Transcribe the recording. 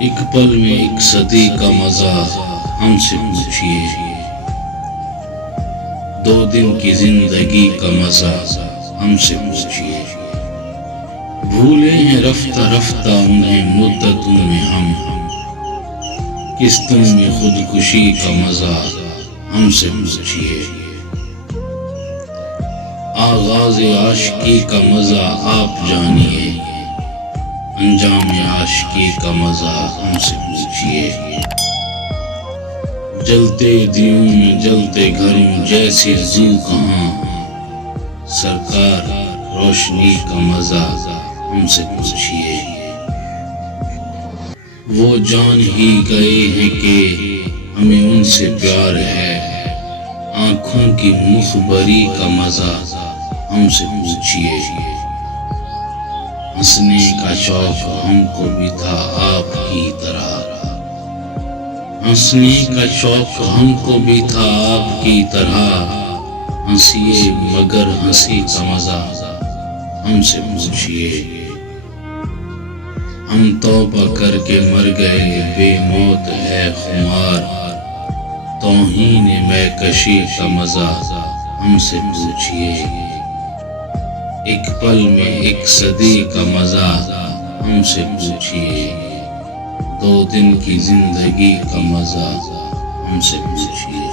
ایک پل میں ایک صدی کا مزہ ہم سے پوچھئے، 2 دن کی زندگی کا مزہ ہم سے پوچھئے۔ بھولے ہیں رفتہ رفتہ انہیں مدتوں میں ہم، قسطوں میں خودکشی کا مزہ ہم سے پوچھئے۔ آغاز عاشقی کا مزہ آپ جانیے، انجام عاشقی کا مزہ ہم سے پوچھئے۔ جلتے دیوں میں جلتے گھروں جیسی زو کہاں، سرکار روشنی کا مزہ ہم سے پوچھئے۔ وہ جان ہی گئے ہیں کہ ہمیں ان سے پیار ہے، آنکھوں کی مخبری کا مزہ ہم سے پوچھئے۔ ہنسنے کا شوق ہم کو بھی تھا آپ کی طرح، ہنسنے کا شوق ہم کو بھی تھا آپ کی طرح، ہنسیے مگر ہنسی کا مزہ ہم سے پوچھئے۔ ہم توبہ کر کے مر گئے بے موت ہے خمار، توہین میں کشی کا مزہ ہم سے پوچھئے۔ ایک پل میں ایک صدی کا مزہ ہم سے پوچھئے، 2 دن کی زندگی کا مزہ ہم سے پوچھئے۔